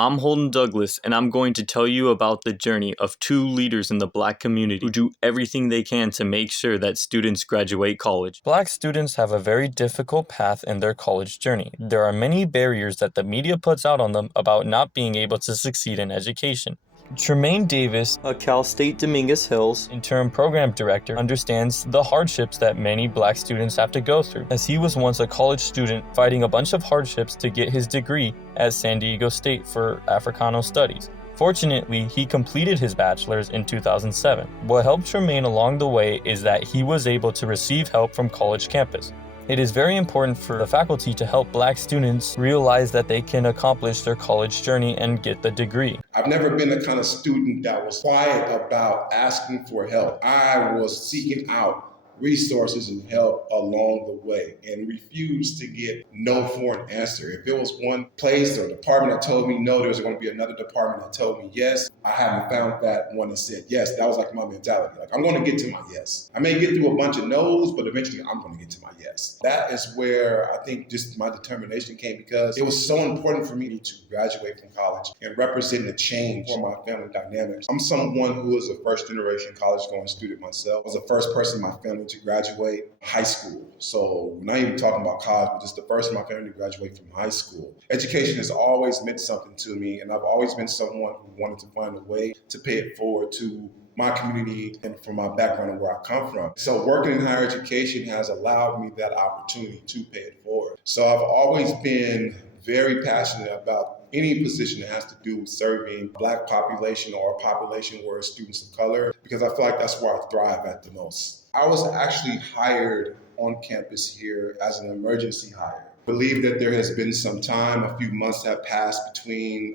I'm Holden Douglas, and I'm going to tell you about the journey of two leaders in the Black community who do everything they can to make sure that students graduate college. Black students have a very difficult path in their college journey. There are many barriers that the media puts out on them about not being able to succeed in education. Tremaine Davis, a Cal State Dominguez Hills interim program director, understands the hardships that many Black students have to go through, as he was once a college student fighting a bunch of hardships to get his degree at San Diego State for Africano Studies. Fortunately, he completed his bachelor's in 2007. What helped Tremaine along the way is that he was able to receive help from college campus. It is very important for the faculty to help Black students realize that they can accomplish their college journey and get the degree. I've never been the kind of student that was quiet about asking for help. I was seeking out resources and help along the way and refused to get no for an answer. If it was one place or department that told me no, there was going to be another department that told me yes. I haven't found that one that said yes. That was like my mentality. Like, I'm going to get to my yes. I may get through a bunch of no's, but eventually I'm going to get to my yes. That is where I think just my determination came, because it was so important for me to graduate from college and represent the change for my family dynamics. I'm someone who is a first generation college going student myself. I was the first person in my family to graduate high school. So we're not even talking about college, but just the first in my family to graduate from high school. Education has always meant something to me, and I've always been someone who wanted to find a way to pay it forward to my community and from my background and where I come from. So working in higher education has allowed me that opportunity to pay it forward. So I've always been very passionate about any position that has to do with serving Black population or a population where students of color, because I feel like that's where I thrive at the most. I was actually hired on campus here as an emergency hire. I believe that there has been some time, a few months have passed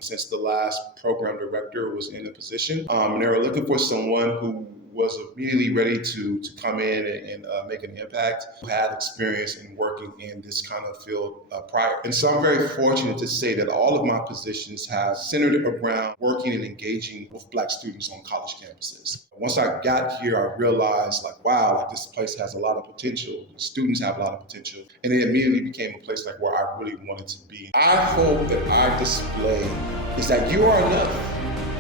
since the last program director was in the position. And they were looking for someone who was immediately ready to come in and make an impact, who had experience in working in this kind of field prior. And so I'm very fortunate to say that all of my positions have centered around working and engaging with Black students on college campuses. Once I got here, I realized wow, this place has a lot of potential. The students have a lot of potential. And it immediately became a place where I really wanted to be. I hope that I display is that you are enough.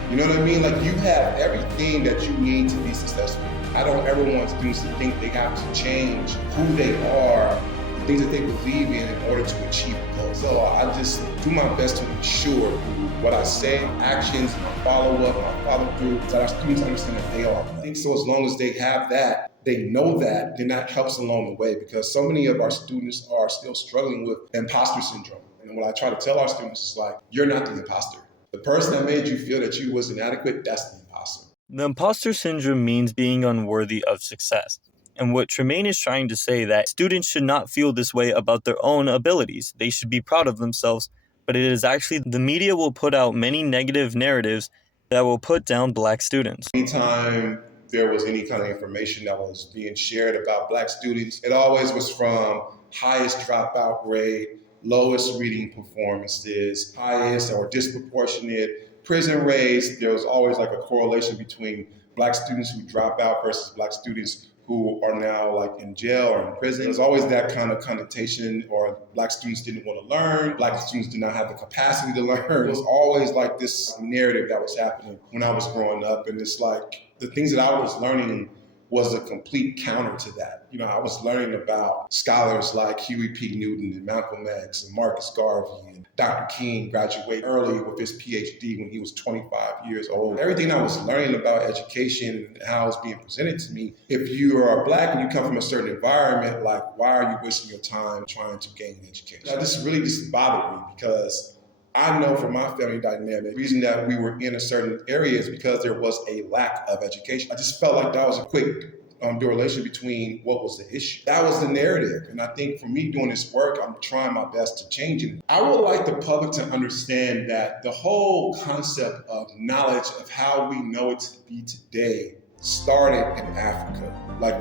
You know what I mean? You have everything that you need to be successful. I don't ever want students to think they have to change who they are, the things that they believe in order to achieve a goal. So I just do my best to ensure through what I say, actions, my follow-up, my follow-through, that our students understand that they are. I think so as long as they have that, they know that, then that helps along the way, because so many of our students are still struggling with imposter syndrome. And what I try to tell our students is you're not the imposter. The person that made you feel that you was inadequate, that's the imposter. The imposter syndrome means being unworthy of success. And what Tremaine is trying to say that students should not feel this way about their own abilities. They should be proud of themselves, but it is actually the media will put out many negative narratives that will put down Black students. Anytime there was any kind of information that was being shared about Black students, it always was from highest dropout rate, lowest reading performances, highest or disproportionate prison rates. There was always a correlation between Black students who drop out versus Black students who are now in jail or in prison. There's always that kind of connotation, or Black students didn't want to learn, Black students did not have the capacity to learn. It was always this narrative that was happening when I was growing up. And it's the things that I was learning was a complete counter to that. I was learning about scholars like Huey P. Newton and Malcolm X and Marcus Garvey, and Dr. King graduated early with his PhD when he was 25 years old. Everything I was learning about education and how it's being presented to me, if you are Black and you come from a certain environment, why are you wasting your time trying to gain education? That just bothered me, because I know from my family dynamic, the reason that we were in a certain area is because there was a lack of education. I just felt that was a quick correlation between what was the issue. That was the narrative. And I think for me doing this work, I'm trying my best to change it. I would like the public to understand that the whole concept of knowledge, of how we know it to be today, started in Africa.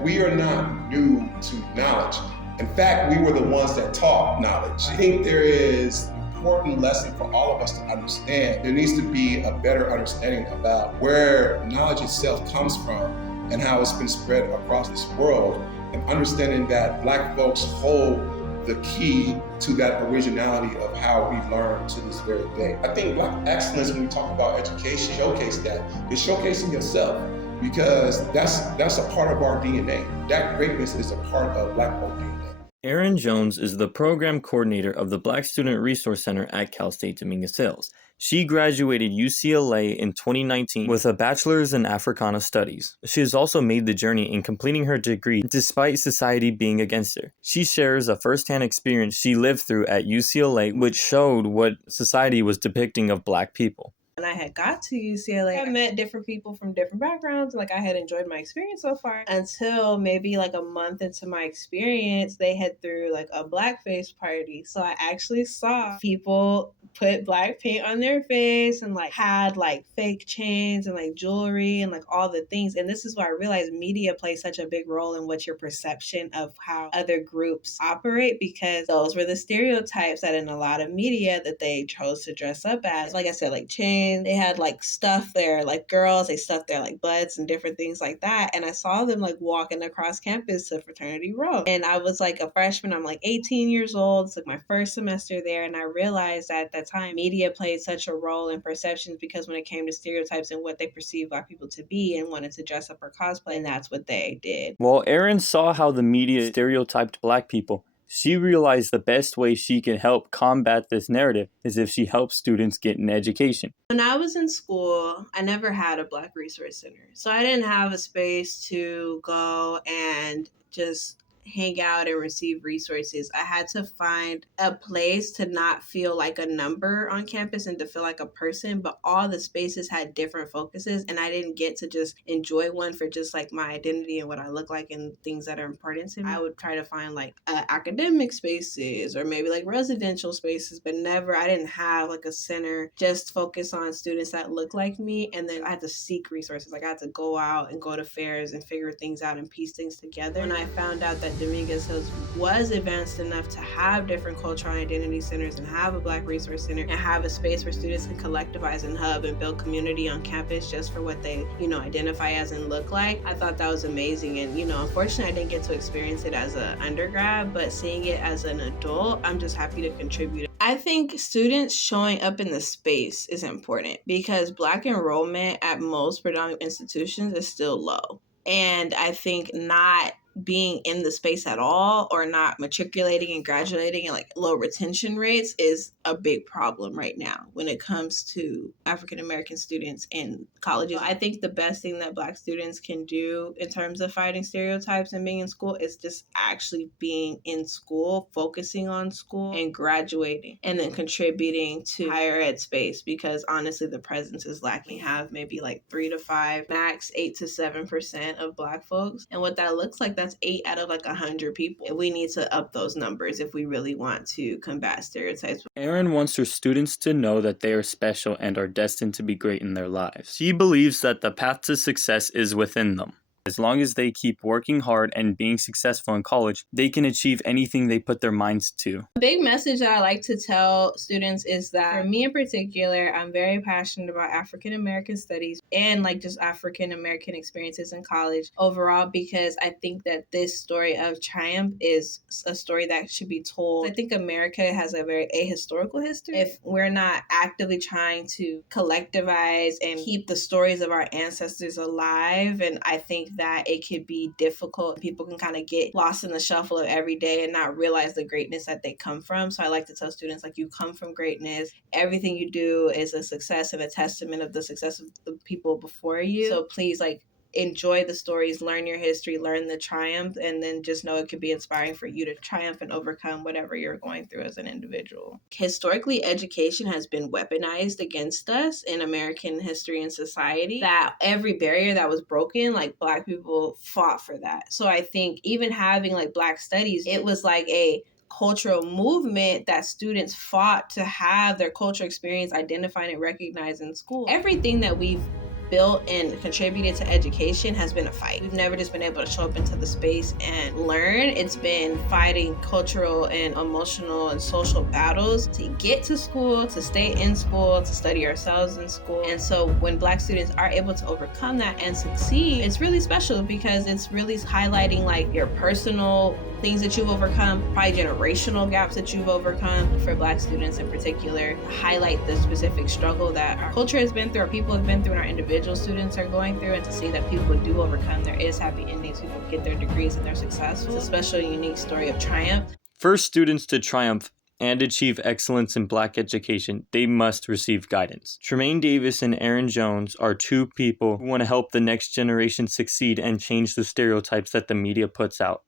We are not new to knowledge. In fact, we were the ones that taught knowledge. I think there is important lesson for all of us to understand. There needs to be a better understanding about where knowledge itself comes from and how it's been spread across this world, and understanding that Black folks hold the key to that originality of how we learn to this very day. I think Black excellence, when we talk about education, showcase that. It's showcasing yourself, because that's a part of our DNA. That greatness is a part of Black folk DNA. Erin Jones is the program coordinator of the Black Student Resource Center at Cal State Dominguez Hills. She graduated UCLA in 2019 with a bachelor's in Africana Studies. She has also made the journey in completing her degree despite society being against her. She shares a first-hand experience she lived through at UCLA, which showed what society was depicting of Black people. When I had got to UCLA, I met different people from different backgrounds. Like, I had enjoyed my experience so far until maybe like a month into my experience, they had threw like a blackface party. So I actually saw people put black paint on their face and like had like fake chains and like jewelry and like all the things. And this is why I realized media plays such a big role in what your perception of how other groups operate, because those were the stereotypes that in a lot of media that they chose to dress up as. Like I said, like chains. They had like stuff there, like girls, they stuffed their like butts and different things like that. And I saw them like walking across campus to Fraternity Row. And I was like a freshman, I'm like 18 years old. It's like my first semester there. And I realized that at that time, media played such a role in perceptions, because when it came to stereotypes and what they perceived Black people to be and wanted to dress up or cosplay, and that's what they did. While Erin saw how the media stereotyped Black people, she realized the best way she can help combat this narrative is if she helps students get an education. When I was in school, I never had a Black Resource Center. So I didn't have a space to go and just hang out and receive resources. I had to find a place to not feel like a number on campus and to feel like a person, but all the spaces had different focuses, and I didn't get to just enjoy one for just like my identity and what I look like and things that are important to me. I would try to find like academic spaces or maybe like residential spaces, but never, I didn't have like a center just focus on students that look like me. And then I had to seek resources. Like, I had to go out and go to fairs and figure things out and piece things together. When I found out that Dominguez Hills was advanced enough to have different cultural identity centers and have a Black Resource Center and have a space where students can collectivize and hub and build community on campus just for what they, identify as and look like, I thought that was amazing. And, unfortunately I didn't get to experience it as an undergrad, but seeing it as an adult, I'm just happy to contribute. I think students showing up in the space is important, because Black enrollment at most predominant institutions is still low. And I think not being in the space at all or not matriculating and graduating and like low retention rates is a big problem right now when it comes to African American students in colleges. I think the best thing that Black students can do in terms of fighting stereotypes and being in school is just actually being in school, focusing on school and graduating, and then contributing to higher ed space, because honestly the presence is lacking. We have maybe like 3 to 5, max 8 to 7% of Black folks, and what that looks like, that's 8 out of like 100 people. And we need to up those numbers if we really want to combat stereotypes. Erin wants her students to know that they are special and are destined to be great in their lives. She believes that the path to success is within them. As long as they keep working hard and being successful in college, they can achieve anything they put their minds to. A big message that I like to tell students is that for me in particular, I'm very passionate about African American studies and like just African American experiences in college overall, because I think that this story of triumph is a story that should be told. I think America has a very ahistorical history. If we're not actively trying to collectivize and keep the stories of our ancestors alive, and I think that it could be difficult. People can kind of get lost in the shuffle of every day and not realize the greatness that they come from. So I like to tell students, like, you come from greatness. Everything you do is a success and a testament of the success of the people before you. So please, like, enjoy the stories, learn your history, learn the triumph, and then just know it could be inspiring for you to triumph and overcome whatever you're going through as an individual. Historically, education has been weaponized against us in American history and society, that every barrier that was broken, like, Black people fought for that. So I think even having like Black studies, it was like a cultural movement that students fought to have their cultural experience identified and recognized in school. Everything that we've built and contributed to education has been a fight. We've never just been able to show up into the space and learn. It's been fighting cultural and emotional and social battles to get to school, to stay in school, to study ourselves in school. And so when Black students are able to overcome that and succeed, it's really special because it's really highlighting like your personal things that you've overcome, probably generational gaps that you've overcome. For Black students in particular, highlight the specific struggle that our culture has been through, our people have been through, and our individual students are going through, and to see that people do overcome. There is happy endings, people get their degrees and they're successful. It's a special, unique story of triumph. For students to triumph and achieve excellence in Black education, they must receive guidance. Tremaine Davis and Aaron Jones are two people who want to help the next generation succeed and change the stereotypes that the media puts out.